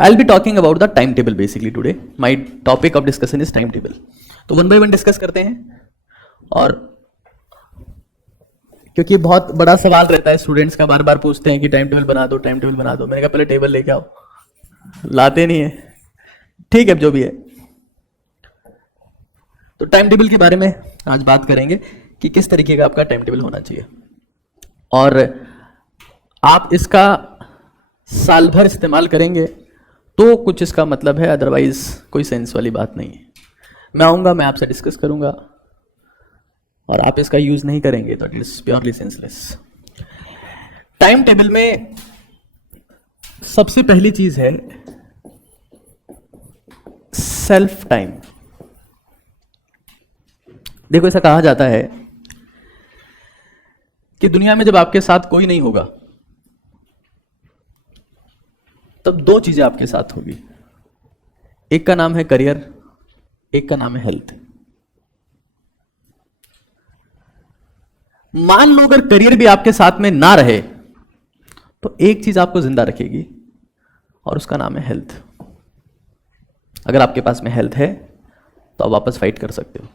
तो I will be talking about the time table basically today. My topic of discussion is time table. तो one by one discuss करते हैं. और क्योंकि बहुत बड़ा सवाल रहता है स्टूडेंट्स का, बार बार पूछते हैं कि टाइम टेबल बना दो, टाइम टेबल बना दो. मैंने कहा पहले टेबल लेके आओ, लाते नहीं है. ठीक है, जो भी है. तो टाइम टेबल के बारे में आज बात करेंगे कि किस तरीके का आपका टाइम टेबल होना चाहिए और आप इसका साल भर इस्तेमाल करेंगे तो कुछ इसका मतलब है, अदरवाइज कोई सेंस वाली बात नहीं है. मैं आऊँगा, मैं आपसे डिस्कस करूँगा और आप इसका यूज़ नहीं करेंगे तो it is purely senseless. Time table में सबसे पहली चीज़ है सेल्फ टाइम. देखो, ऐसा कहा जाता है कि दुनिया में जब आपके साथ कोई नहीं होगा तब दो चीजें आपके साथ होगी. एक का नाम है करियर, एक का नाम है हेल्थ. मान लो अगर करियर भी आपके साथ में ना रहे तो एक चीज आपको जिंदा रखेगी और उसका नाम है हेल्थ. अगर आपके पास में हेल्थ है तो आप वापस फाइट कर सकते हो.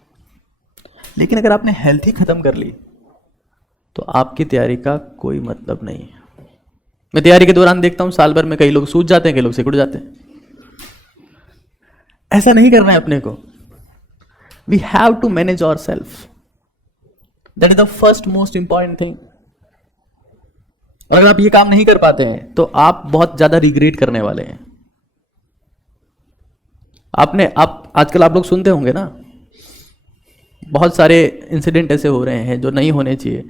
लेकिन अगर आपने हेल्थ ही खत्म कर ली तो आपकी तैयारी का कोई मतलब नहीं है. मैं तैयारी के दौरान देखता हूं साल भर में कई लोग सूझ जाते हैं, कई लोग सिकुड़ जाते हैं. ऐसा नहीं करना है अपने को. We have to manage our self. That is the first most important thing. और अगर आप ये काम नहीं कर पाते हैं तो आप बहुत ज्यादा रिग्रेट करने वाले हैं. आप आजकल आप लोग सुनते होंगे ना, बहुत सारे इंसिडेंट ऐसे हो रहे हैं जो नहीं होने चाहिए,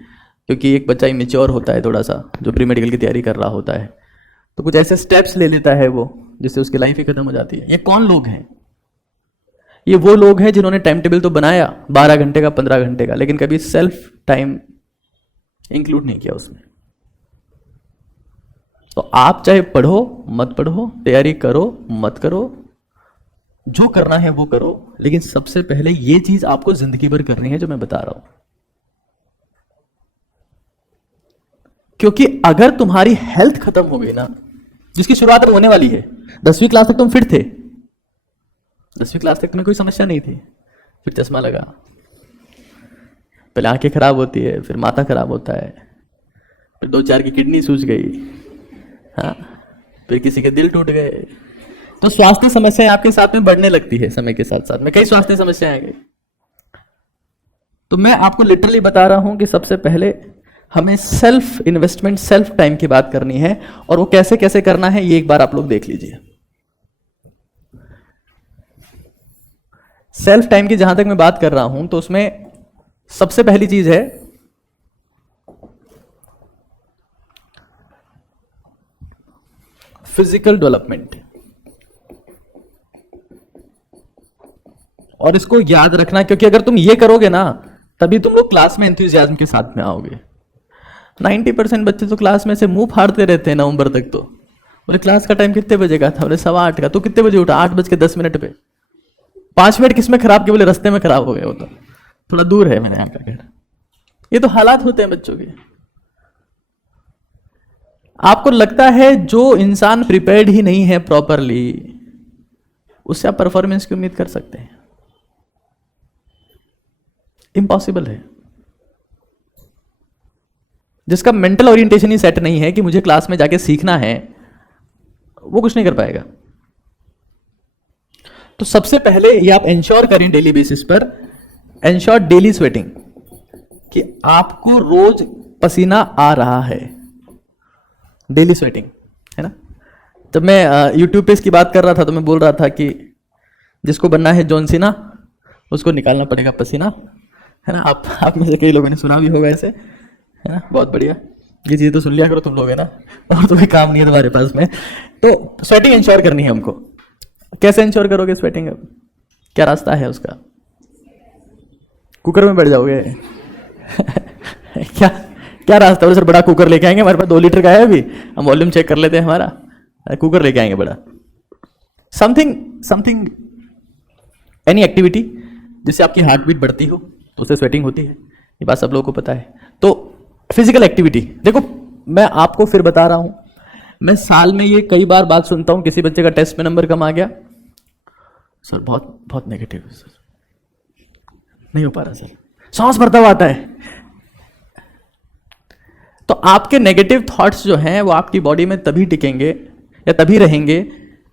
क्योंकि एक बच्चा इमेच्योर होता है थोड़ा सा, जो प्री मेडिकल की तैयारी कर रहा होता है, तो कुछ ऐसे स्टेप्स ले लेता है वो जिससे उसकी लाइफ ही खत्म हो जाती है. ये कौन लोग हैं? ये वो लोग हैं जिन्होंने टाइम टेबल तो बनाया 12 घंटे का, 15 घंटे का, लेकिन कभी सेल्फ टाइम इंक्लूड नहीं किया उसमें. तो आप चाहे पढ़ो मत पढ़ो, तैयारी करो मत करो, जो करना है वो करो, लेकिन सबसे पहले ये चीज आपको जिंदगी भर करनी है जो मैं बता रहा हूं. क्योंकि अगर तुम्हारी हेल्थ खत्म हो गई ना, जिसकी शुरुआत अब होने वाली है, 10वीं क्लास तक तुम फिट थे, 10वीं क्लास तक तुम्हें कोई समस्या नहीं थी, फिर चश्मा लगा, पहले आंखें खराब होती है, फिर माथा खराब होता है, फिर 2-4 की किडनी सूज गई, हाँ, फिर किसी के दिल टूट गए. तो स्वास्थ्य समस्याएं आपके साथ में बढ़ने लगती है समय के साथ साथ में, कई स्वास्थ्य समस्याएं आ गई. तो मैं आपको लिटरली बता रहा हूं कि सबसे पहले हमें सेल्फ इन्वेस्टमेंट, सेल्फ टाइम की बात करनी है. और वो कैसे कैसे करना है ये एक बार आप लोग देख लीजिए. सेल्फ टाइम की जहां तक मैं बात कर रहा हूं तो उसमें सबसे पहली चीज है फिजिकल डेवलपमेंट. और इसको याद रखना, क्योंकि अगर तुम ये करोगे ना तभी तुम लोग क्लास में एंथुसियाज्म के साथ में आओगे. 90% बच्चे तो क्लास में से मुंह फाड़ते रहते हैं नवंबर तक. तो बोले क्लास का टाइम कितने बजे का था? बोले 8:15 का. तो कितने बजे उठा? 8:10 पे. 5 मिनट किसमें खराब किए? बोले रास्ते में खराब हो गए, वो तो थोड़ा दूर है मेरे यहाँ का घर. ये तो हालात होते हैं बच्चों के. आपको लगता है जो इंसान प्रिपेयर्ड ही नहीं है प्रॉपरली, उससे आप परफॉर्मेंस की उम्मीद कर सकते हैं? इम्पॉसिबल है. जिसका मेंटल ओरिएंटेशन ही सेट नहीं है कि मुझे क्लास में जाके सीखना है, वो कुछ नहीं कर पाएगा. तो सबसे पहले ये आप इंश्योर करें डेली बेसिस पर, इंश्योर डेली स्वेटिंग, कि आपको रोज पसीना आ रहा है. डेली स्वेटिंग है ना. जब मैं यूट्यूब पे इसकी बात कर रहा था तो मैं बोल रहा था कि जिसको बनना है जॉन सीना उसको निकालना पड़ेगा पसीना, है ना. आप में से कई लोगों ने सुना भी होगा ऐसे, है ना. बहुत बढ़िया, ये चीज़ तो सुन लिया करो तुम लोग, है ना. और तो कोई काम नहीं है तुम्हारे पास में. तो स्वेटिंग इंश्योर करनी है हमको. कैसे इंश्योर करोगे स्वेटिंग? क्या रास्ता है उसका? कुकर में बैठ जाओगे? क्या रास्ता है? सर बड़ा कुकर लेके आएंगे, हमारे पास 2 लीटर का है, अभी हम वॉल्यूम चेक कर लेते हैं हमारा. कुकर लेके आएंगे बड़ा. समथिंग एनी एक्टिविटी जिससे आपकी हार्ट बीट बढ़ती हो तो उससे स्वेटिंग होती है. ये बात सब लोगों को पता है. तो फिजिकल एक्टिविटी, देखो मैं आपको फिर बता रहा हूं, मैं साल में ये कई बार बात सुनता हूं, किसी बच्चे का टेस्ट में नंबर कम आ गया, सर बहुत बहुत नेगेटिव है सर, नहीं हो पा रहा सर, सांस भरता हुआ आता है। तो आपके नेगेटिव थॉट्स जो हैं वो आपकी बॉडी में तभी टिकेंगे या तभी रहेंगे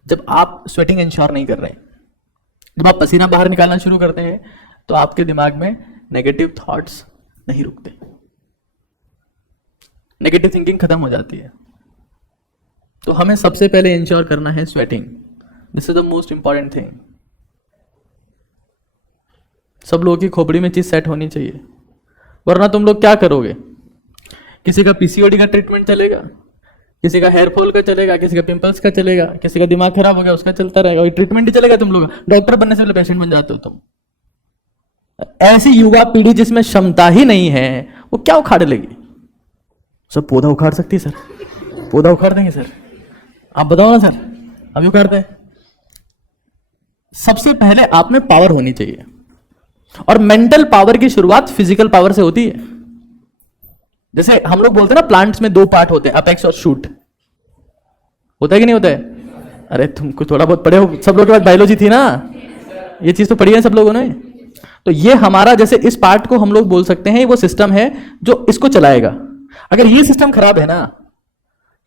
जब आप स्वेटिंग इंश्योर नहीं कर रहे हैं। जब आप पसीना बाहर निकालना शुरू करते हैं तो आपके दिमाग में नेगेटिव थॉट्स नहीं रुकते, नेगेटिव थिंकिंग खत्म हो जाती है। तो हमें सबसे पहले इंश्योर करना है sweating, this is the most important thing. सब लोगों की खोपड़ी में चीज सेट होनी चाहिए, वरना तुम लोग क्या करोगे, किसी का पीसीओडी का ट्रीटमेंट चलेगा, किसी का हेयर फॉल का चलेगा, किसी का पिंपल्स का चलेगा, किसी का दिमाग खराब हो गया उसका चलता रहेगा, वही ट्रीटमेंट ही चलेगा। तुम लोग डॉक्टर बनने से पहले पेशेंट बन जाते हो तुम। ऐसी युवा पीढ़ी जिसमें क्षमता ही नहीं है वो क्या उखाड़ लेगी? सब पौधा उखाड़ सकती है सर, पौधा उखाड़ देंगे सर, आप बताओ ना सर, अभी उखाड़ते हैं। सबसे पहले आप में पावर होनी चाहिए, और मेंटल पावर की शुरुआत फिजिकल पावर से होती है। जैसे हम लोग बोलते हैं ना, प्लांट्स में दो पार्ट होते हैं, अपेक्स और शूट, होता है कि नहीं होता है? अरे तुमको थोड़ा बहुत पढ़े हो, सब लोगों के पास बायोलॉजी थी ना, ये चीज तो पढ़ी है सब लोगों ने। तो ये हमारा, जैसे इस पार्ट को हम लोग बोल सकते हैं वो सिस्टम है जो इसको चलाएगा। अगर ये सिस्टम खराब है ना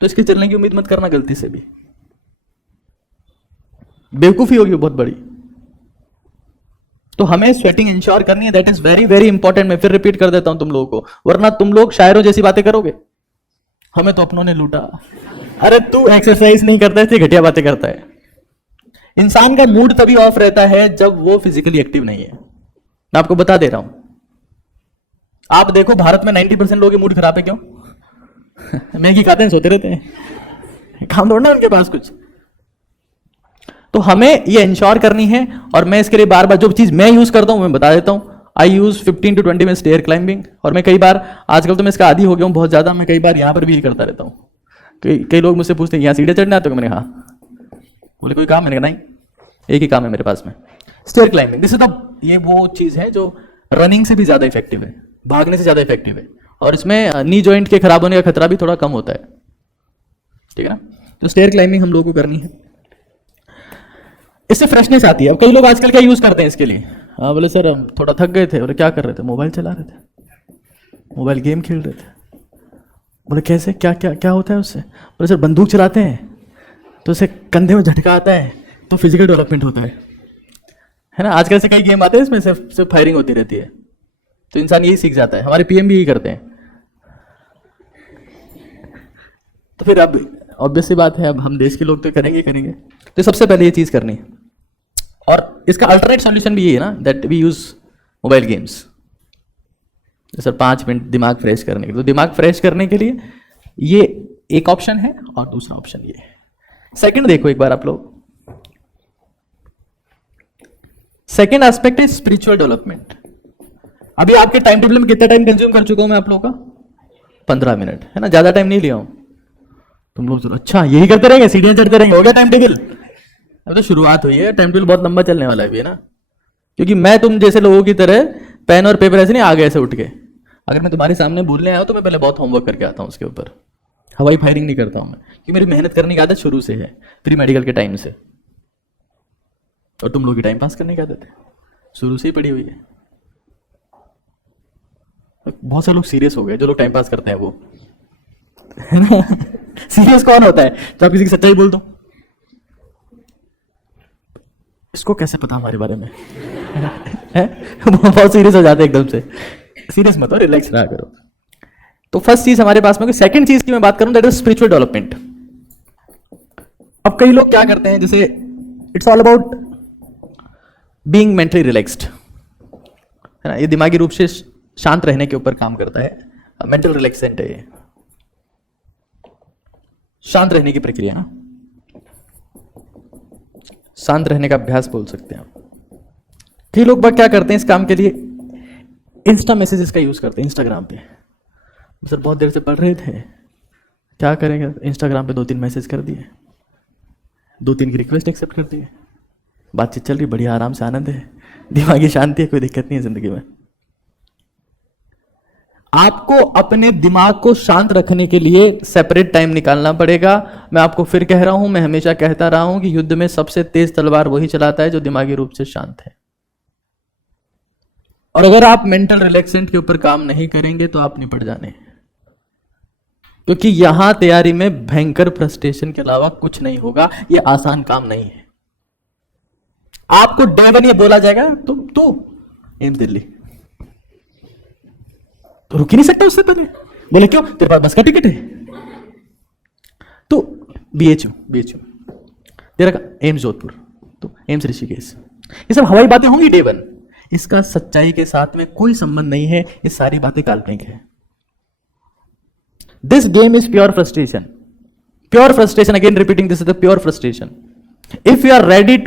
तो इसके चलने की उम्मीद मत करना गलती से भी, बेवकूफी होगी बहुत बड़ी। तो हमें स्वेटिंग इंश्योर करनी है, that is very very important. मैं फिर रिपीट कर देता हूं तुम लोगों को, वरना तुम लोग शायरों जैसी बातें करोगे, हमें तो अपनों ने लूटा, अरे तू एक्सरसाइज नहीं करता है, घटिया बातें करता है। इंसान का मूड तभी ऑफ रहता है जब वो फिजिकली एक्टिव नहीं है। मैं आपको बता दे रहा हूं, आप देखो भारत में 90% लोगों के मूड खराब है, क्यों? मैगी खाते हैं, सोते रहते हैं, काम दौड़ना उनके पास कुछ। तो हमें ये इंश्योर करनी है, और मैं इसके लिए बार बार जो चीज मैं यूज करता हूं मैं बता देता हूं। I use 15 to 20 minute stair climbing, और मैं कई बार, आजकल तो मैं इसका आदी हो गया हूं बहुत ज्यादा, मैं कई बार यहां पर भी ये करता रहता हूं। कई लोग मुझसे पूछते हैं यहाँ सीढ़ियां चढ़ने आते हो? मैंने कहा बोले कोई काम? मैंने कहा नहीं, एक ही काम है मेरे पास में, stair climbing. This is the, ये वो चीज है जो रनिंग से भी ज्यादा इफेक्टिव है, भागने से ज्यादा इफेक्टिव है, और इसमें नी जॉइंट के खराब होने का खतरा भी थोड़ा कम होता है, ठीक है ना? तो स्टेयर क्लाइंबिंग हम लोगों को करनी है, इससे फ्रेशनेस आती है। अब कई लोग आजकल क्या यूज करते हैं इसके लिए? हाँ बोले सर हम थोड़ा थक गए थे। बोले क्या कर रहे थे? मोबाइल चला रहे थे, मोबाइल गेम खेल रहे थे। बोले कैसे, क्या क्या क्या होता है उससे? बोले सर बंदूक चलाते हैं तो उससे कंधे में झटका आता है तो फिजिकल डेवलपमेंट होता है ना? आजकल से कई गेम आते हैं इसमें सिर्फ फायरिंग होती रहती है, तो इंसान यही सीख जाता है। हमारे पीएम भी यही करते हैं। तो फिर अब ऑब्वियस सी बात है, अब हम देश के लोग तो करेंगे। तो सबसे पहले ये चीज करनी है, और इसका अल्टरनेट सॉल्यूशन भी ये है ना, that we use mobile games. Sir 5 minute दिमाग फ्रेश करने के लिए, तो दिमाग फ्रेश करने के लिए ये एक ऑप्शन है, और दूसरा ऑप्शन ये है। सेकंड देखो एक बार आप लोग, सेकंड एस्पेक्ट है स्पिरिचुअल डेवलपमेंट। अभी आपके टाइम टेबल में कितना टाइम कंज्यूम कर चुका हूं मैं आप लोगों का? 15 मिनट, है ना? ज्यादा टाइम नहीं लिया हूं। तुम लोग अच्छा यही करते रहेंगे, सीढ़ियां चढ़ते रहेंगे, हो गया टाइम टेबल? अब तो शुरुआत हुई है, टाइम टेबल बहुत लंबा चलने वाला है ना, क्योंकि मैं तुम जैसे लोगों की तरह पेन और पेपर ऐसे नहीं आ गए ऐसे उठ के। अगर मैं तुम्हारे सामने बोलने आया हूं तो मैं पहले बहुत होमवर्क करके आता हूं उसके ऊपर, हवाई फायरिंग नहीं करता हूं मैं, क्योंकि मेरी मेहनत करने की आदत शुरू से है, प्री मेडिकल के टाइम से। और तुम लोग की टाइम पास करने की आदत है शुरू से ही पड़ी हुई है। बहुत से लोग सीरियस हो गए, जो लोग टाइम पास करते हैं वो, है ना? सीरियस कौन होता है? तो आप किसी की सच्चाई बोल दो, इसको कैसे पता हमारे बारे में? है? बहुत सीरियस हो जाते हैं एकदम से। सीरियस मत हो, रिलैक्स रहा करो। तो फर्स्ट चीज हमारे पास में, सेकंड चीज की मैं बात करूं, दैट इज स्पिरिचुअल डेवलपमेंट। अब कई लोग क्या करते हैं, जैसे it's all about being mentally relaxed, है ना? ये दिमागी रूप से शांत रहने के ऊपर काम करता है, मेंटल रिलैक्सेंट है ये, शांत रहने की प्रक्रिया ना, शांत रहने का अभ्यास बोल सकते हैं आप। कई लोग बात क्या करते हैं इस काम के लिए, इंस्टा मैसेजेस का यूज करते हैं इंस्टाग्राम पे। सर बहुत देर से पढ़ रहे थे, क्या करेंगे, इंस्टाग्राम पे 2-3 मैसेज कर दिए, 2-3 की रिक्वेस्ट एक्सेप्ट कर दिए, बातचीत चल रही, बढ़िया आराम से, आनंद है, दिमागी शांति है, कोई दिक्कत नहीं है जिंदगी में। आपको अपने दिमाग को शांत रखने के लिए सेपरेट टाइम निकालना पड़ेगा। मैं आपको फिर कह रहा हूं, मैं हमेशा कहता रहा हूं कि युद्ध में सबसे तेज तलवार वही चलाता है जो दिमागी रूप से शांत है। और अगर आप मेंटल रिलैक्सेंट के ऊपर काम नहीं करेंगे तो आप निपट जाने, क्योंकि यहां तैयारी में भयंकर फ्रस्ट्रेशन के अलावा कुछ नहीं होगा। ये आसान काम नहीं है। आपको डे वन ये बोला जाएगा तू एम्स दिल्ली, तो रुक ही नहीं सकता उससे पहले। बोले क्यों? तेरे पास बस का टिकट है। तो बीएचयू तेरा एम्स जोधपुर, तो एम्स ऋषिकेश। ये सब हवाई बातें होंगी डे वन। इसका सच्चाई के साथ में कोई संबंध नहीं है। ये सारी बातें काल्पनिक है। This game is pure frustration. Pure frustration, again repeating, this is the pure frustration. If you are ready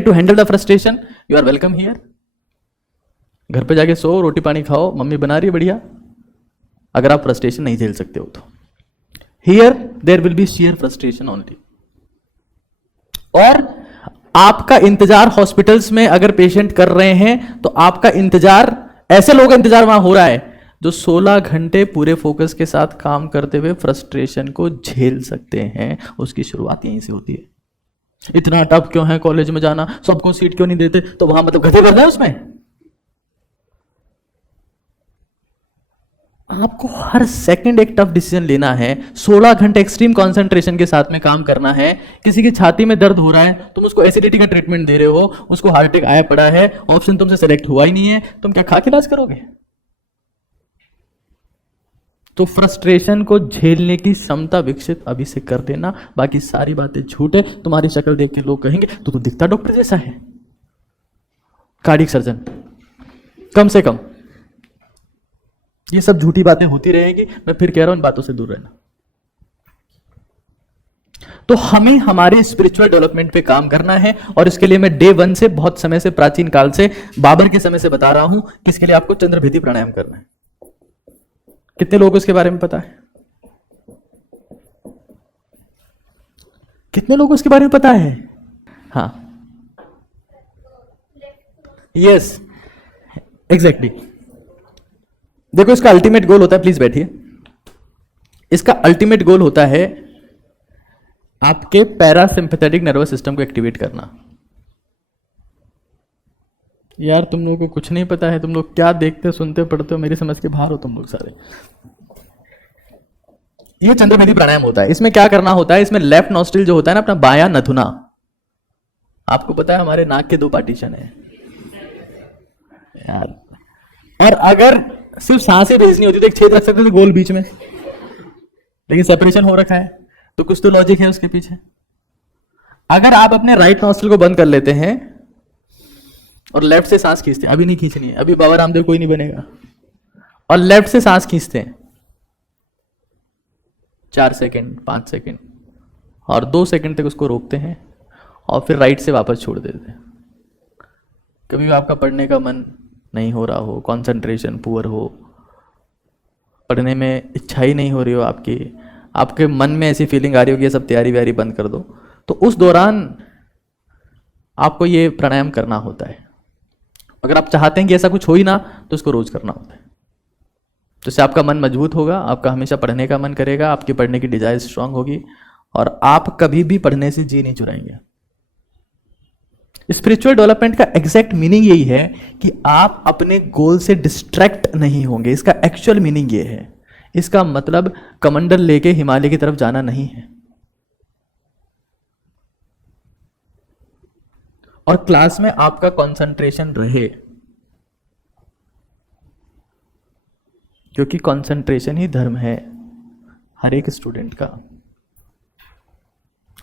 to handle the frustration, you are welcome here. घर पे जाके सो, रोटी पानी खाओ, मम्मी बना रही है बढ़िया। अगर आप फ्रस्ट्रेशन नहीं झेल सकते हो तो here there will be sheer frustration only. और आपका इंतजार हॉस्पिटल्स में अगर पेशेंट कर रहे हैं तो आपका इंतजार, ऐसे लोगों का इंतजार वहां हो रहा है जो 16 घंटे पूरे फोकस के साथ काम करते हुए फ्रस्ट्रेशन को झेल सकते हैं। उसकी शुरुआत यहीं से होती है। इतना टफ क्यों है कॉलेज में जाना, सबको सीट क्यों नहीं देते, तो वहां मतलब गधे करना है उसमें। आपको हर सेकंड एक टफ डिसीजन लेना है। 16 घंटे एक्सट्रीम कंसंट्रेशन के साथ में काम करना है। किसी की छाती में दर्द हो रहा है, तुम उसको एसिडिटी का ट्रीटमेंट दे रहे हो, उसको हार्ट अटैक आया पड़ा है, ऑप्शन तुमसे सेलेक्ट हुआ ही नहीं है, तुम क्या खा के इलाज करोगे? तो फ्रस्ट्रेशन को झेलने की क्षमता विकसित अभी से कर देना। बाकी सारी बातें झूठ है। तुम्हारी शक्ल देख के लोग कहेंगे तो दिखता डॉक्टर जैसा है, कार्डियक सर्जन, कम से कम। ये सब झूठी बातें होती रहेगी। मैं फिर कह रहा हूं इन बातों से दूर रहना। तो हमें हमारे स्पिरिचुअल डेवलपमेंट पे काम करना है। और इसके लिए मैं डे वन से, बहुत समय से, प्राचीन काल से, बाबर के समय से बता रहा हूं कि इसके लिए आपको चंद्रभेदी प्राणायाम करना है। कितने लोगों को इसके बारे में पता है? कितने लोगों को इसके बारे में पता है? हाँ, यस, एग्जैक्टली। देखो, इसका अल्टीमेट गोल होता है, प्लीज बैठिए। इसका अल्टीमेट गोल होता है आपके पैरासिम्पैथेटिक नर्वस सिस्टम को एक्टिवेट करना। यार, तुम लोगों को कुछ नहीं पता है। तुम लोग क्या देखते, सुनते, पढ़ते हो, मेरी समझ के बाहर हो तुम लोग सारे। ये चंद्रभेदी प्राणायाम होता है। इसमें क्या करना होता है, इसमें लेफ्ट नॉस्ट्रिल जो होता है ना, अपना बायां नथुना, आपको पता है हमारे नाक के 2 पार्टीशन है यार। और अगर सिर्फ सांसें भेजनी होती तो एक छेद रख सकते थे गोल बीच में, लेकिन सेपरेशन हो रखा है, तो कुछ तो लॉजिक है उसके पीछे। अगर आप अपने राइट नॉस्ट्रिल को बंद कर लेते हैं और लेफ्ट से सांस खींचते हैं, अभी नहीं खींचनी है, अभी बाबा रामदेव कोई नहीं बनेगा, और लेफ्ट से सांस खींचते हैं 4 सेकेंड, 5 सेकेंड, और 2 सेकेंड तक उसको रोकते हैं, और फिर राइट से वापस छोड़ देते हैं। कभी भी आपका पढ़ने का मन नहीं हो रहा हो, कंसंट्रेशन पुअर हो, पढ़ने में इच्छा ही नहीं हो रही हो, आपके मन में ऐसी फीलिंग आ रही हो कि ये सब तैयारी व्यारी बंद कर दो, तो उस दौरान आपको ये प्राणायाम करना होता है। अगर आप चाहते हैं कि ऐसा कुछ हो ही ना, तो इसको रोज करना होता है। तो इससे आपका मन मजबूत होगा, आपका हमेशा पढ़ने का मन करेगा, आपकी पढ़ने की डिजायर स्ट्रांग होगी, और आप कभी भी पढ़ने से जी नहीं चुराएंगे। स्पिरिचुअल डेवलपमेंट का एग्जैक्ट मीनिंग यही है कि आप अपने गोल से डिस्ट्रैक्ट नहीं होंगे। इसका एक्चुअल मीनिंग ये है। इसका मतलब कमंडल लेके हिमालय की तरफ जाना नहीं है। और क्लास में आपका कंसंट्रेशन रहे, क्योंकि कंसंट्रेशन ही धर्म है हर एक स्टूडेंट का।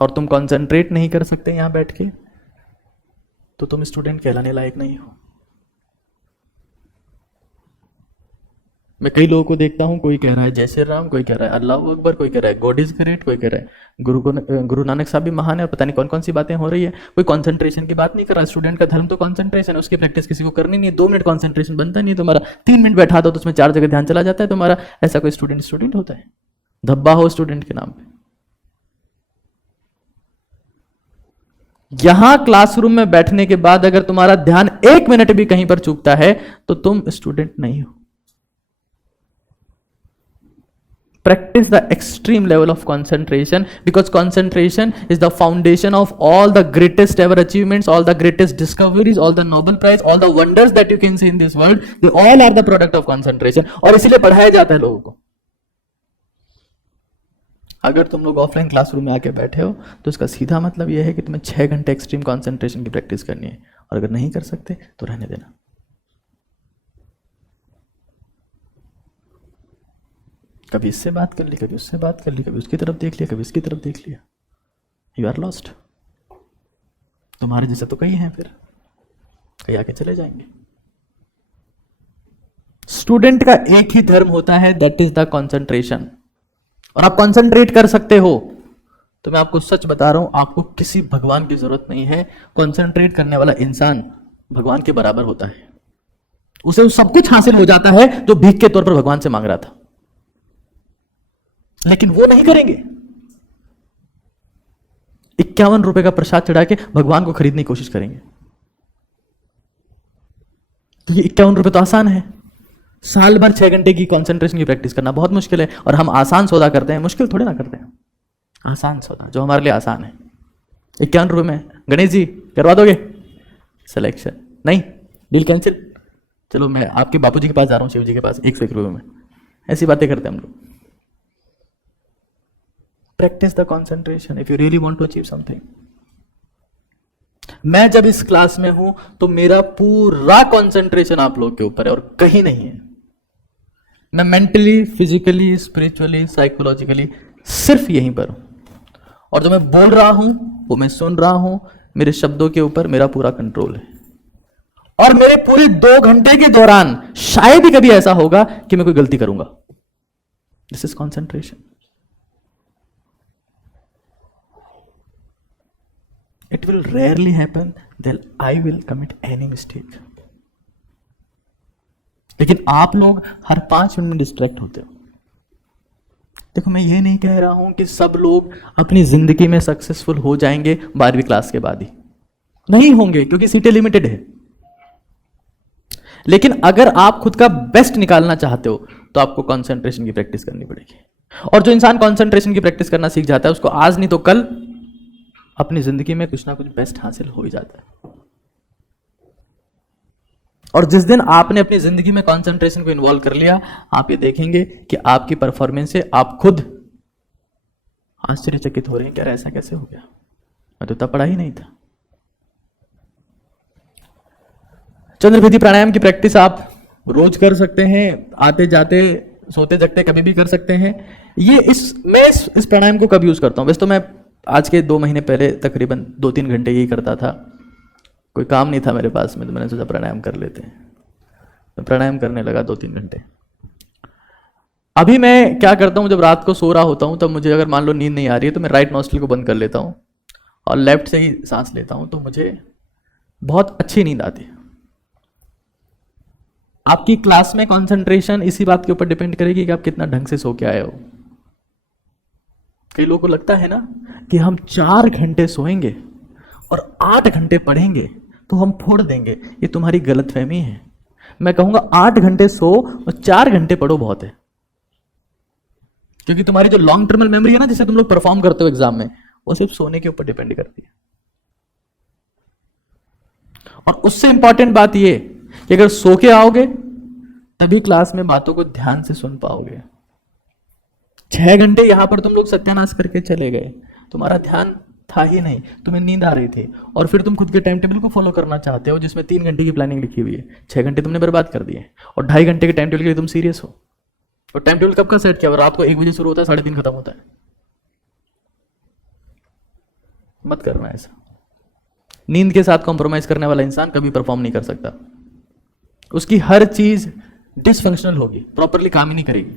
और तुम कंसंट्रेट नहीं कर सकते यहां बैठ के, तो तुम स्टूडेंट कहलाने लायक नहीं हो। मैं कई लोगों को देखता हूं, कोई कह रहा है जय श्री राम, कोई कह रहा है अल्लाह अकबर, कोई कह रहा है गॉड इज ग्रेट, कोई कह रहा है गुरु नानक साहब भी महान है, और पता नहीं कौन कौन सी बातें हो रही है। कोई कंसंट्रेशन की बात नहीं कर रहा। स्टूडेंट का धर्म तो कंसंट्रेशन है, उसकी प्रैक्टिस किसी को करनी नहीं है। 2 मिनट कंसंट्रेशन बनता नहीं है तुम्हारा, 3 मिनट बैठा दो तो उसमें 4 जगह ध्यान चला जाता है तुम्हारा। ऐसा कोई स्टूडेंट होता है? धब्बा हो स्टूडेंट के नाम पे। यहां क्लासरूम में बैठने के बाद अगर तुम्हारा ध्यान 1 मिनट भी कहीं पर चूकता है तो तुम स्टूडेंट नहीं हो। Practice the extreme level of concentration, because concentration is the foundation of all the greatest ever achievements, all the greatest discoveries, all the Nobel Prize, all the wonders that you can see in this world, they all are the product of concentration. और इसीलिए पढ़ाया जाता है लोगों को. अगर तुम लोग ऑफलाइन क्लासरूम में आके बैठे हो तो इसका सीधा मतलब यह है कि तुम्हें 6 घंटे एक्सट्रीम कॉन्सेंट्रेशन की प्रैक्टिस करनी है, और अगर नहीं कर सकते तो रहने देना. कभी इससे बात कर ली, कभी उससे बात कर ली, कभी उसकी तरफ देख लिया, कभी इसकी तरफ देख लिया, यू आर लॉस्ट. तुम्हारे जैसे तो कई हैं, फिर कई आके चले जाएंगे. स्टूडेंट का एक ही धर्म होता है, दैट इज द कंसंट्रेशन. और आप कंसंट्रेट कर सकते हो, तो मैं आपको सच बता रहा हूं, आपको किसी भगवान की जरूरत नहीं है. कंसंट्रेट करने वाला इंसान भगवान के बराबर होता है. उसे सब कुछ हासिल हो जाता है जो भीख के तौर पर भगवान से मांग रहा था, लेकिन वो नहीं करेंगे. 51 रुपए का प्रसाद चढ़ा के भगवान को खरीदने की कोशिश करेंगे. तो ये 51 रुपए तो आसान है. साल भर 6 घंटे की कंसंट्रेशन की प्रैक्टिस करना बहुत मुश्किल है. और हम आसान सौदा करते हैं, मुश्किल थोड़ी ना करते हैं. आसान सौदा जो हमारे लिए आसान है. 51 रुपए में गणेश जी करवा दोगे सिलेक्शन? नहीं, डील कैंसिल. चलो मैं आपके बापूजी के पास जा रहा हूं, शिव जी के पास, 101 रुपए में. ऐसी बातें करते हैं हम लोग. Practice the concentration if you really want to achieve something. मैं जब इस क्लास में हूं तो मेरा पूरा कंसंट्रेशन आप लोग के ऊपर है और कहीं नहीं है. मैं मेंटली, फिजिकली, स्पिरिचुअली, साइकोलॉजिकली सिर्फ यहीं पर हूं. और जो मैं बोल रहा हूं वो मैं सुन रहा हूं. मेरे शब्दों के ऊपर मेरा पूरा कंट्रोल है. और मेरे पूरे 2 घंटे के दौरान शायद ही कभी ऐसा होगा कि मैं कोई गलती करूंगा. This is concentration. It will rarely happen that I will commit any mistake. लेकिन आप लोग हर 5 मिनट में डिस्ट्रैक्ट होते हो. देखो, मैं ये नहीं कह रहा हूं कि सब लोग अपनी जिंदगी में सक्सेसफुल हो जाएंगे 12वीं क्लास के बाद ही. नहीं होंगे, क्योंकि सीटें लिमिटेड है. लेकिन अगर आप खुद का बेस्ट निकालना चाहते हो तो आपको कंसंट्रेशन की प्रैक्टिस करनी पड़ेगी. और जो इंसान कंसंट्रेशन की प्रैक्टिस करना सीख जाता है, उसको आज नहीं तो कल अपनी जिंदगी में कुछ ना कुछ बेस्ट हासिल हो ही जाता है. और जिस दिन आपने अपनी जिंदगी में कंसंट्रेशन को इन्वॉल्व कर लिया, आप ये देखेंगे कि आपकी परफॉर्मेंस से आप खुद आश्चर्यचकित हो रहे हैं कि यार ऐसा कैसे हो गया, मैं तो इतना पढ़ा ही नहीं था. चंद्रभेदी प्राणायाम की प्रैक्टिस आप रोज कर सकते हैं, आते जाते, सोते जगते कभी भी कर सकते हैं. मैं इस प्राणायाम को कब यूज करता हूं? वैसे तो मैं आज के 2 महीने पहले तकरीबन 2-3 घंटे यही करता था. कोई काम नहीं था मेरे पास में, तो मैंने सोचा प्राणायाम कर लेते हैं. मैं प्राणायाम करने लगा 2-3 घंटे. अभी मैं क्या करता हूँ, जब रात को सो रहा होता हूँ, तब मुझे अगर मान लो नींद नहीं आ रही है तो मैं राइट नॉस्ट्रिल को बंद कर लेता हूँ और लेफ्ट से ही सांस लेता हूँ, तो मुझे बहुत अच्छी नींद आती है. आपकी क्लास में कंसंट्रेशन इसी बात के ऊपर डिपेंड करेगी कि आप कितना ढंग से सो के आए हो. कई लोगों को लगता है ना कि हम 4 घंटे सोएंगे और 8 घंटे पढ़ेंगे तो हम फोड़ देंगे. ये तुम्हारी गलतफहमी है. मैं कहूंगा 8 घंटे सो और 4 घंटे पढ़ो बहुत है. क्योंकि तुम्हारी जो लॉन्ग टर्म मेमोरी है ना, जिसे तुम लोग परफॉर्म करते हो एग्जाम में, वो सिर्फ सोने के ऊपर डिपेंड करती है. और उससे इंपॉर्टेंट बात ये कि अगर सो के आओगे तभी क्लास में बातों को ध्यान से सुन पाओगे. 6 घंटे यहां पर तुम लोग सत्यानाश करके चले गए, तुम्हारा ध्यान था ही नहीं, तुम्हें नींद आ रही थी, और फिर तुम खुद के टाइम टेबल को फॉलो करना चाहते हो जिसमें 3 घंटे की प्लानिंग लिखी हुई है. 6 घंटे तुमने बर्बाद कर दिए, और 2.5 घंटे के टाइम टेबल के लिए तुम सीरियस हो. और टाइम टेबल कब का सेट किया? रात को 1 बजे शुरू होता है, 3:30 खत्म होता है. मत करना ऐसा. नींद के साथ कॉम्प्रोमाइज करने वाला इंसान कभी परफॉर्म नहीं कर सकता. उसकी हर चीज डिसफंक्शनल होगी, प्रॉपरली काम ही नहीं करेगी.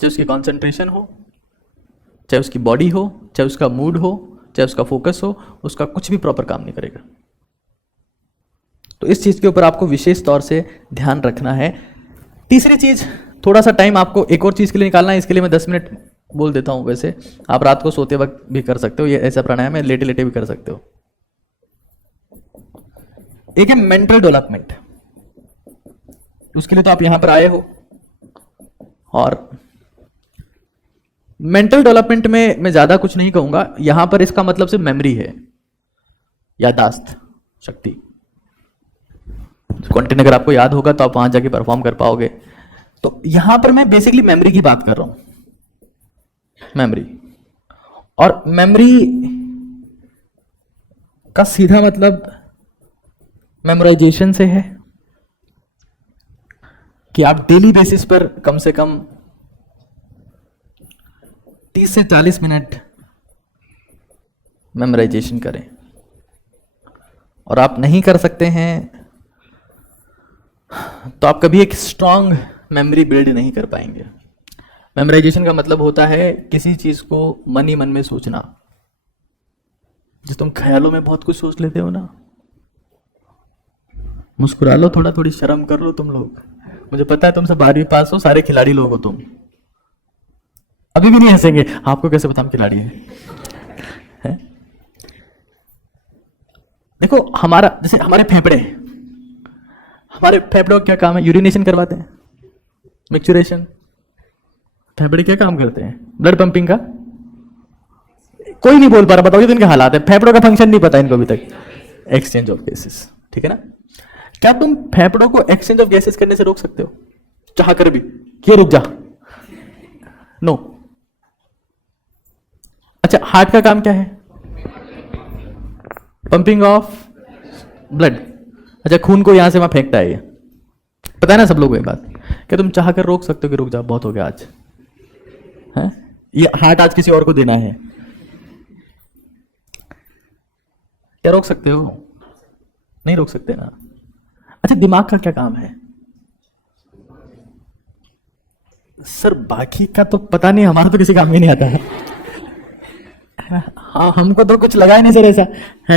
चाहे उसकी कंसंट्रेशन हो, चाहे उसकी बॉडी हो, चाहे उसका मूड हो, चाहे उसका फोकस हो, उसका कुछ भी प्रॉपर काम नहीं करेगा. तो इस चीज के ऊपर आपको विशेष तौर से ध्यान रखना है. तीसरी चीज, थोड़ा सा टाइम आपको एक और चीज के लिए निकालना है. इसके लिए मैं 10 मिनट बोल देता हूं. वैसे आप रात को सोते वक्त भी कर सकते हो, ये ऐसा प्राणायाम है, लेटे लेटे भी कर सकते हो. एक है मेंटल डेवलपमेंट. उसके लिए तो आप यहां पर आए हो, और मेंटल डेवलपमेंट में मैं ज्यादा कुछ नहीं कहूंगा, यहां पर इसका मतलब सिर्फ मेमोरी है, याददाश्त शक्ति। कंटेंट अगर आपको याद होगा तो आप वहां जाके परफॉर्म कर पाओगे। तो यहां पर मैं बेसिकली मेमोरी की बात कर रहा हूं, मेमोरी। और मेमोरी का सीधा मतलब मेमोराइजेशन से है कि आप डेली बेसिस पर कम से कम 30 से 40 मिनट मेमोराइजेशन करें। और आप नहीं कर सकते हैं तो आप कभी एक स्ट्रांग मेमोरी बिल्ड नहीं कर पाएंगे। मेमोराइजेशन का मतलब होता है किसी चीज को मन ही मन में सोचना। जो तुम ख्यालों में बहुत कुछ सोच लेते हो ना, मुस्कुरा लो, थोड़ा थोड़ी शर्म कर लो तुम लोग। मुझे पता है तुम सब 12वीं पास हो, सारे खिलाड़ी लोग हो तुम, अभी भी नहीं हंसेंगे। आपको कैसे पता हम खिलाड़ी हैं? देखो हमारा, जैसे हमारे फेफड़ों का क्या काम है? यूरिनेशन करवाते हैं, मिक्सचरेशन। फेफड़े क्या काम करते हैं? ब्लड पंपिंग का। कोई नहीं बोल पा रहा, बताओ तो इनके हालात है। फेफड़ों का फंक्शन नहीं पता इनको अभी तक। एक्सचेंज ऑफ गैसेस, ठीक है ना? क्या तुम फेफड़ों को एक्सचेंज ऑफ गैसेस करने से रोक सकते हो चाह कर भी? ये रुक जा, नो। अच्छा, हार्ट का काम क्या है? Pumping of blood. अच्छा, खून को यहां से वहां फेंकता है, ये पता है ना सब लोगों को ये बात। क्या तुम चाह कर रोक सकते हो कि रुक जा, बहुत हो गया आज है? ये हार्ट आज किसी और को देना है, क्या रोक सकते हो? नहीं रोक सकते ना। अच्छा, दिमाग का क्या काम है? सर बाकी का तो पता नहीं, हमारा तो किसी काम में नहीं आता है। हाँ, हमको तो कुछ लगा ही नहीं सर, ऐसा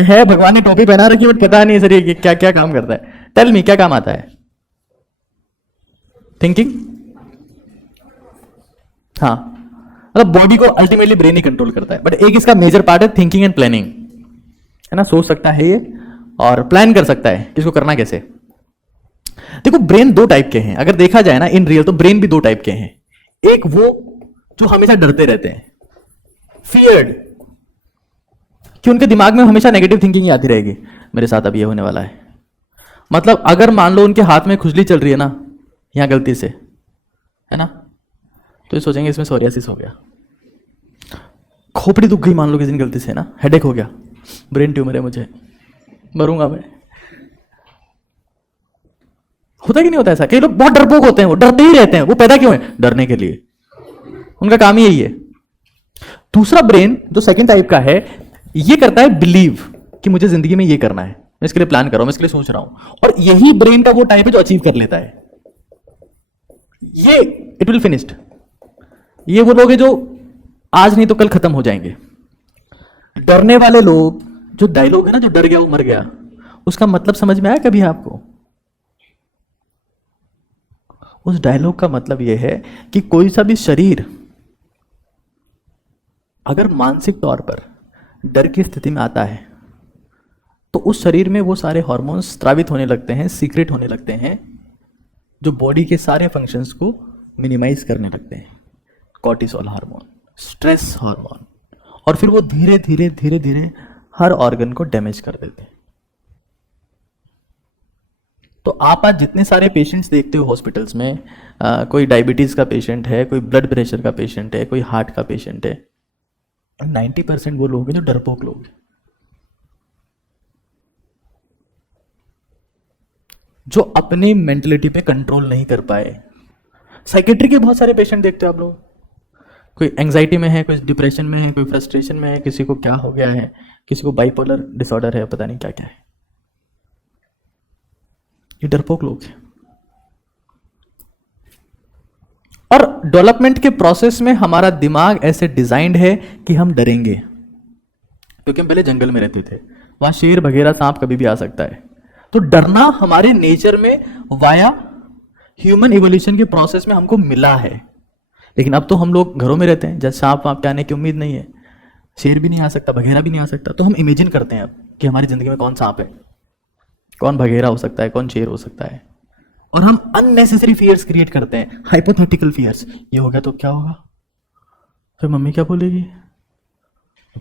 है भगवान ने टोपी पहना रखी, बट पता नहीं सर ये क्या क्या काम करता है। टेल मी, क्या काम आता है? थिंकिंग। हाँ, मतलब बॉडी को अल्टीमेटली ब्रेन ही कंट्रोल करता है, बट एक इसका मेजर पार्ट है थिंकिंग एंड प्लानिंग, है ना? सोच सकता है ये और प्लान कर सकता है किसको करना कैसे। देखो, ब्रेन दो टाइप के हैं अगर देखा जाए ना इन रियल, तो ब्रेन भी दो टाइप के हैं। एक वो जो हमेशा डरते रहते हैं, फियर्ड, कि उनके दिमाग में हमेशा नेगेटिव थिंकिंग ही आती रहेगी, मेरे साथ अब ये होने वाला है। मतलब अगर मान लो उनके हाथ में खुजली चल रही है ना, यहां गलती से, है ना, तो ये सोचेंगे इसमें सोरियासिस हो गया। खोपड़ी दुख गई मान लो किसी दिन गलती से, ना, हेडेक हो गया, ब्रेन ट्यूमर है, मुझे मरूंगा मैं। होता कि नहीं होता ऐसा? कई लोग बहुत डरपोक होते हैं, वो डरते ही रहते हैं। वो पैदा क्यों है? डरने के लिए, उनका काम ही यही है। दूसरा ब्रेन जो सेकंड टाइप का है, ये करता है बिलीव कि मुझे जिंदगी में ये करना है, मैं इसके लिए प्लान कर रहा हूं, मैं इसके लिए सोच रहा हूं। और यही ब्रेन का वो टाइप है जो अचीव कर लेता है। ये इट विल फिनिश्ड। ये वो लोग हैं जो आज नहीं तो कल खत्म हो जाएंगे। डरने वाले लोग, जो डायलॉग है ना, जो डर गया वो मर गया, उसका मतलब समझ में आया कभी आपको? उस डायलॉग का मतलब यह है कि कोई सा भी शरीर अगर मानसिक तौर पर डर की स्थिति में आता है, तो उस शरीर में वो सारे हार्मोन्स स्रावित होने लगते हैं, सीक्रेट होने लगते हैं, जो बॉडी के सारे फंक्शंस को मिनिमाइज करने लगते हैं। कॉर्टिसोल हार्मोन, स्ट्रेस हार्मोन, और फिर वो धीरे धीरे धीरे धीरे हर ऑर्गन को डैमेज कर देते हैं। तो आप आज जितने सारे पेशेंट्स देखते हो हॉस्पिटल्स में, कोई डायबिटीज का पेशेंट है, कोई ब्लड प्रेशर का पेशेंट है, कोई हार्ट का पेशेंट है, 90% वो लोग हैं जो डरपोक लोग हैं, जो अपनी मेंटलिटी पे कंट्रोल नहीं कर पाए। साइकेट्री के बहुत सारे पेशेंट देखते हो आप लोग, कोई एंजाइटी में है, कोई डिप्रेशन में है, कोई फ्रस्ट्रेशन में है, किसी को क्या हो गया है, किसी को बाइपोलर डिसऑर्डर है, पता नहीं क्या क्या है। ये डरपोक लोग हैं। और डेवलपमेंट के प्रोसेस में हमारा दिमाग ऐसे डिजाइंड है कि हम डरेंगे, क्योंकि हम पहले जंगल में रहते थे, वहां शेर वगैरह सांप कभी भी आ सकता है। तो डरना हमारे नेचर में वाया ह्यूमन इवोल्यूशन के प्रोसेस में हमको मिला है। लेकिन अब तो हम लोग घरों में रहते हैं, जब सांप वाप के आने की उम्मीद नहीं है, शेर भी नहीं आ सकता, बघेरा भी नहीं आ सकता, तो हम इमेजिन करते हैं अब कि हमारी जिंदगी में कौन सांप है, कौन बघेरा हो सकता है, कौन शेर हो सकता है। और हम अननेसेसरी फियर्स क्रिएट करते हैं, हाइपोथेटिकल फियर्स। ये हो गया तो क्या होगा, फिर मम्मी क्या बोलेगी,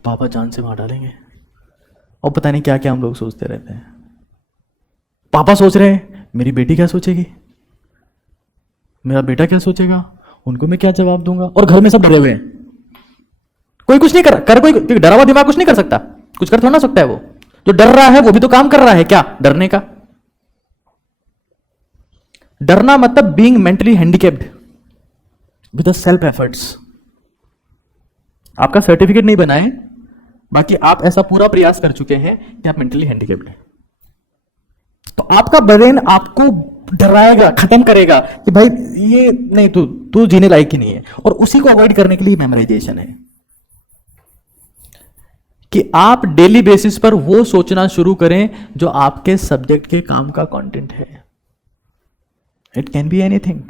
पापा जान से मार डालेंगे, और पता नहीं क्या क्या हम लोग सोचते रहते हैं। पापा सोच रहे हैं मेरी बेटी क्या सोचेगी, मेरा बेटा क्या सोचेगा, उनको मैं क्या जवाब दूंगा, और घर में सब डरे हुए हैं। कोई कुछ नहीं कर कोई डरा हुआ दिमाग कुछ नहीं कर सकता, कुछ कर थोड़ा ना सकता है। वो जो डर रहा है वो भी तो काम कर रहा है, क्या डरने का। डरना मतलब being mentally handicapped with self efforts. आपका सर्टिफिकेट नहीं बना है, बाकी आप ऐसा पूरा प्रयास कर चुके हैं कि आप मेंटली हैंडिकेप्ड हैं, तो आपका ब्रेन आपको डराएगा, खत्म करेगा कि भाई ये नहीं, तू जीने लायक ही नहीं है। और उसी को अवॉइड करने के लिए मेमोराइजेशन है कि आप डेली बेसिस पर वो सोचना शुरू करें जो आपके सब्जेक्ट के काम का कंटेंट है। It can be anything.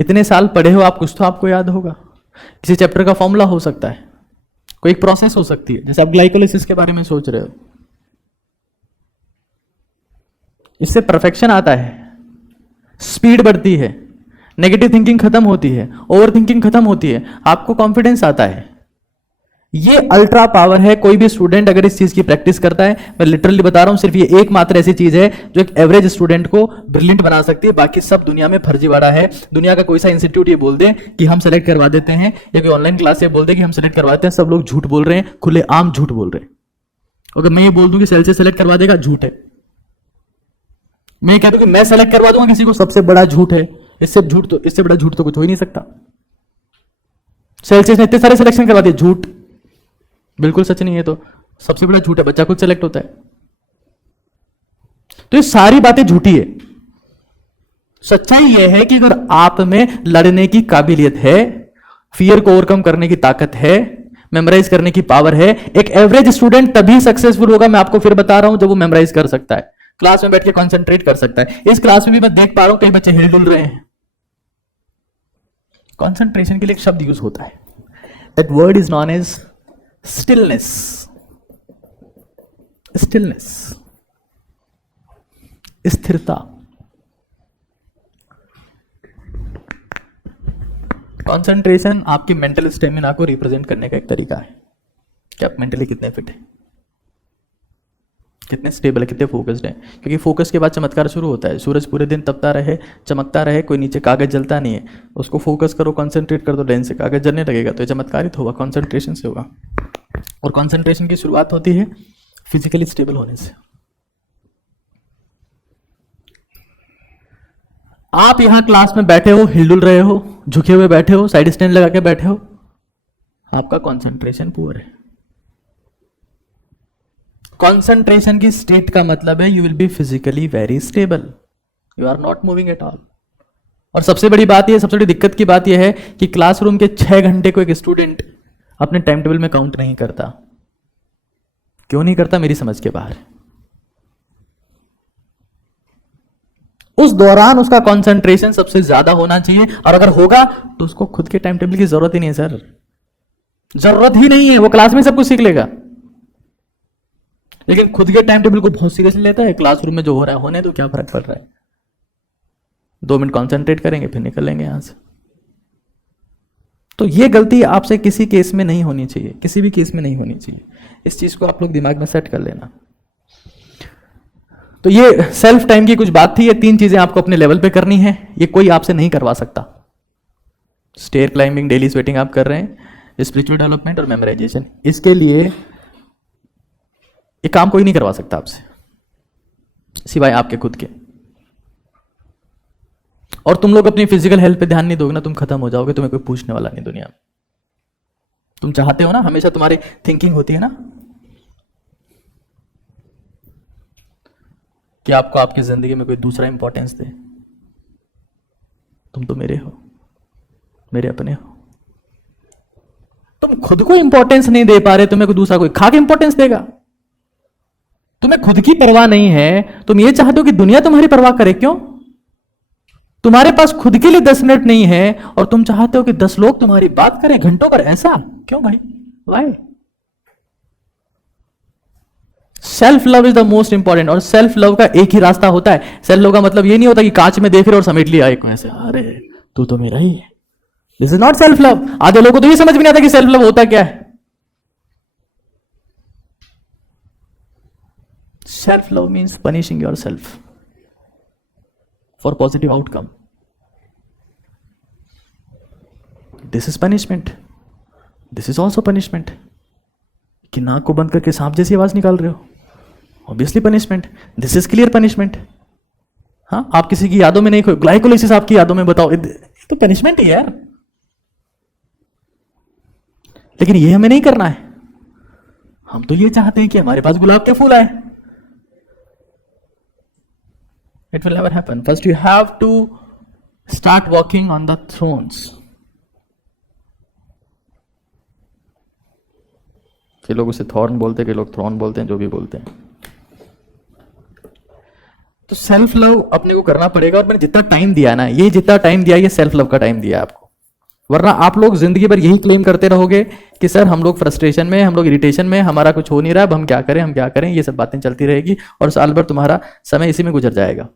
इतने साल पढ़े हो आप, कुछ तो आपको याद होगा। किसी चैप्टर का फॉर्मूला हो सकता है, कोई एक प्रोसेस हो सकती है, जैसे आप ग्लाइकोलाइसिस के बारे में सोच रहे हो। इससे परफेक्शन आता है, स्पीड बढ़ती है, नेगेटिव थिंकिंग खत्म होती है, ओवर थिंकिंग खत्म होती है, आपको कॉन्फिडेंस आता है। ये अल्ट्रा पावर है। कोई भी स्टूडेंट अगर इस चीज की प्रैक्टिस करता है, मैं लिटरली बता रहा हूं, सिर्फ ये एकमात्र ऐसी चीज है जो एक एवरेज स्टूडेंट को ब्रिलियंट बना सकती है। बाकी सब दुनिया में फर्जीवाड़ा है। दुनिया का कोई सा इंस्टीट्यूट ये बोल दे कि हम सेलेक्ट करवा देते हैं, या कोई ऑनलाइन क्लास ये बोल दे कि हम सेलेक्ट करवाते हैं, सब लोग झूठ बोल रहे हैं, खुले आम झूठ बोल रहे हैं। अगर मैं ये बोल दूं कि सेल से सेलेक्ट करवा देगा, झूठ है। मैं कह दूं कि मैं सेलेक्ट करवा दूंगा किसी को, सबसे बड़ा झूठ है। इससे बड़ा झूठ तो कुछ हो ही नहीं सकता। सेल्सियस ने इतने सारे सिलेक्शन करवा दिए, झूठ, बिल्कुल सच नहीं है। तो सबसे बड़ा झूठ है, बच्चा खुद सेलेक्ट होता है। तो ये सारी बातें झूठी है। सच्चाई यह है कि अगर आप में लड़ने की काबिलियत है, फियर को ओवरकम करने की ताकत है, मेमोराइज करने की पावर है, एक एवरेज स्टूडेंट तभी सक्सेसफुल होगा, मैं आपको फिर बता रहा हूं, जब वो मेमोराइज कर सकता है, क्लास में बैठ के कंसंट्रेट कर सकता है। इस क्लास में भी मैं देख पा रहा हूं कई बच्चे हिल डुल रहे हैं। कंसंट्रेशन के लिए एक शब्द यूज होता है, that word is known as stillness. Stillness, स्थिरता। कंसंट्रेशन आपकी मेंटल स्टेमिना को रिप्रेजेंट करने का एक तरीका है कि आप मेंटली कितने फिट हैं, कितने स्टेबल है, कितने फोकस्ड हैं। क्योंकि फोकस के बाद चमत्कार शुरू होता है। सूरज पूरे दिन तपता रहे, चमकता रहे, कोई नीचे कागज जलता नहीं है, उसको फोकस करो, कंसंट्रेट कर दो, लेंस से कागज जलने लगेगा। तो ये चमत्कारित होगा, कंसंट्रेशन से होगा। और कंसंट्रेशन की शुरुआत होती है फिजिकली स्टेबल होने से। आप यहां क्लास में बैठे हो, हिलडुल रहे हो, झुके हुए बैठे हो, साइड स्टैंड लगा के बैठे हो, आपका कंसंट्रेशन पुअर है। कंसंट्रेशन की स्टेट का मतलब है you will be physically very stable, you are not moving at all. और सबसे बड़ी बात यह, सबसे बड़ी दिक्कत की बात यह है कि क्लासरूम के 6 घंटे को एक स्टूडेंट अपने टाइम टेबल में काउंट नहीं करता। क्यों नहीं करता, मेरी समझ के बाहर। उस दौरान उसका कंसंट्रेशन सबसे ज्यादा होना चाहिए, और अगर होगा तो उसको खुद के टाइम टेबल की जरूरत ही नहीं है सर, जरूरत ही नहीं है। वो क्लास में सब कुछ सीख लेगा, लेकिन खुद के टाइम टेबल को बहुत सीरियसली लेता है। क्लासरूम में जो हो रहा है होने तो क्या फर्क पड़ रहा है, 2 मिनट कंसंट्रेट करेंगे फिर निकलेंगे यहां से। तो ये गलती आपसे किसी केस में नहीं होनी चाहिए, किसी भी केस में नहीं होनी चाहिए। इस चीज को आप लोग दिमाग में सेट कर लेना। तो ये सेल्फ टाइम की कुछ बात थी। ये 3 चीजें आपको अपने लेवल पे करनी है, ये कोई आपसे नहीं करवा सकता। स्टेयर क्लाइंबिंग, डेली स्वेटिंग आप कर रहे हैं, स्पिरिचुअल डेवलपमेंट और मेमोराइजेशन, इसके लिए ये काम कोई नहीं करवा सकता आपसे सिवाय आपके खुद के। और तुम लोग अपनी फिजिकल हेल्थ पे ध्यान नहीं दोगे ना, तुम खत्म हो जाओगे, तुम्हें कोई पूछने वाला नहीं दुनिया में। तुम चाहते हो ना, हमेशा तुम्हारी थिंकिंग होती है ना कि आपको आपकी जिंदगी में कोई दूसरा इंपॉर्टेंस दे। तुम तो मेरे हो, मेरे अपने हो। तुम खुद को इंपॉर्टेंस नहीं दे पा रहे, तुम्हें कोई दूसरा कोई खा के इंपॉर्टेंस देगा। तुम्हें खुद की परवाह नहीं है, तुम ये चाहते हो कि दुनिया तुम्हारी परवाह करे। क्यों? तुम्हारे पास खुद के लिए 10 मिनट नहीं है और तुम चाहते हो कि 10 लोग तुम्हारी बात करें घंटों पर। ऐसा क्यों भाई? Why? Self love is the most important. और सेल्फ लव का एक ही रास्ता होता है। सेल्फ लव का मतलब ये नहीं होता कि कांच में देख रहे और समेट लिया एक को ऐसे, अरे तू तो मेरा ही है। This is not self love. आधे लोगों को तो ये समझ में नहीं आता कि सेल्फ लव होता क्या है। Self love means punishing your self for positive outcome. This is punishment, this is also punishment. कि नाक को बंद करके सांप जैसी आवाज निकाल रहे हो, obviously punishment. This is clear punishment. हाँ, आप किसी की यादों में नहीं खोए, ग्लाइकोलाइसिस आपकी यादों में, बताओ, ये तो पनिशमेंट ही है यार। लेकिन ये हमें नहीं करना है। हम तो ये चाहते हैं कि हमारे पास गुलाब के फूल आए। It will never happen. First you have to start walking on the thorns. कि लोग उसे थॉर्न बोलते हैं, कि लोग थ्रोन बोलते हैं, जो भी बोलते हैं। तो सेल्फ लव अपने को करना पड़ेगा। और मैंने जितना टाइम दिया ना, ये जितना टाइम दिया, ये सेल्फ लव का टाइम दिया आपको। वरना आप लोग जिंदगी भर यही क्लेम करते रहोगे कि सर हम लोग फ्रस्ट्रेशन में, हम लोग इरिटेशन में, हमारा कुछ हो नहीं रहा, अब हम क्या करें, हम क्या करें, ये सब बातें चलती रहेगी और साल भर तुम्हारा समय इसी में गुजर जाएगा।